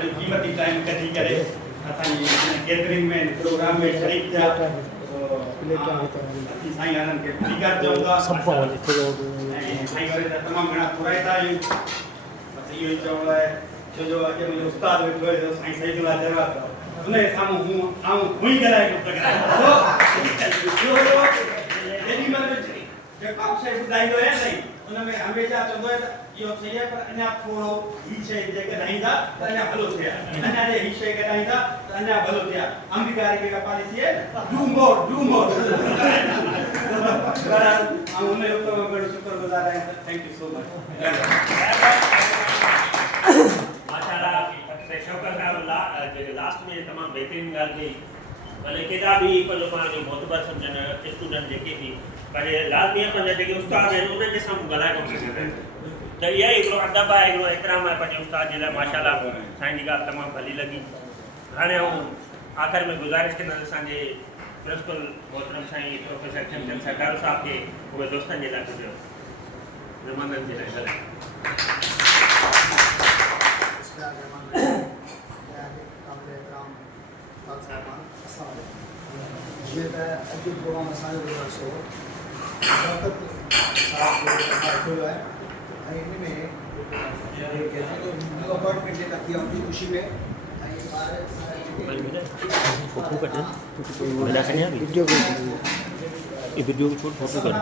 पंहिंजो क़ीमती टाइम कढी करे असांजी गैदरिंग में प्रोग्राम में शरीक थिया साईं वारनि खे ठीकु चवंदा ऐं साईं वारे जा तमामु घणा थोराईंदा आहियूं बसि इहो ई चवण लाइ छो जो अॼु मुंहिंजो उस्ताद वेठो आहे साईं सईद ला जवाब उन जे साम्हूं हूअं ई ॻाल्हाए कोन सघंदा जेॾी महिल जेको शइ ॿुधाईंदो आहे साईं उन में हमेशह चवंदो आहे त इहो सही आहे पर अञा थोरो हीअ शइ जे कढाईंदा त अञा भलो थिए अञा जे हीअ शइ कढाईंदा त अञा भलो थिए अंबिका जी जेका पॉलिसी आहे डू मोर पर उन जो तमामु घणो शुक्रगुज़ार आहियां थैंक यू सो मच माशाल्लाह शौकत जेके लास्ट में तमामु बहितरीन ॻाल्हि कई भले केॾा बि पलो पाण जो मोतबर सम्झनि स्टूडेंट जेके बि पर लाज़मी आहे पंहिंजा जेके उस्ताद आहिनि उन्हनि जे साम्हूं ॻाल्हाए कोन सघंदा आहिनि त इहा ई हिकिड़ो अदब आहे हिकिड़ो एतिराम आहे पंहिंजे उस्ताद जे लाइ माशाल्लाह साईं जी ॻाल्हि तमामु भली लॻी हाणे आख़िर में गुज़ारिश कंदसि असांजे प्रिंसिपल मोहतरम साईं प्रोफेसर खमचंद सरकार साहब खे उहे दोस्तनि जे लाइ कुझु ज़माननि जे लाइ ॻाल्हाए ये अॼु प्रोग्राम असांजो गुज़ारिशो शौकत साहब जो है इन में अपॉइंटमेंट जे तक उनकी खुशी में फोटो कटे वीडियो छोड़ फोटो कट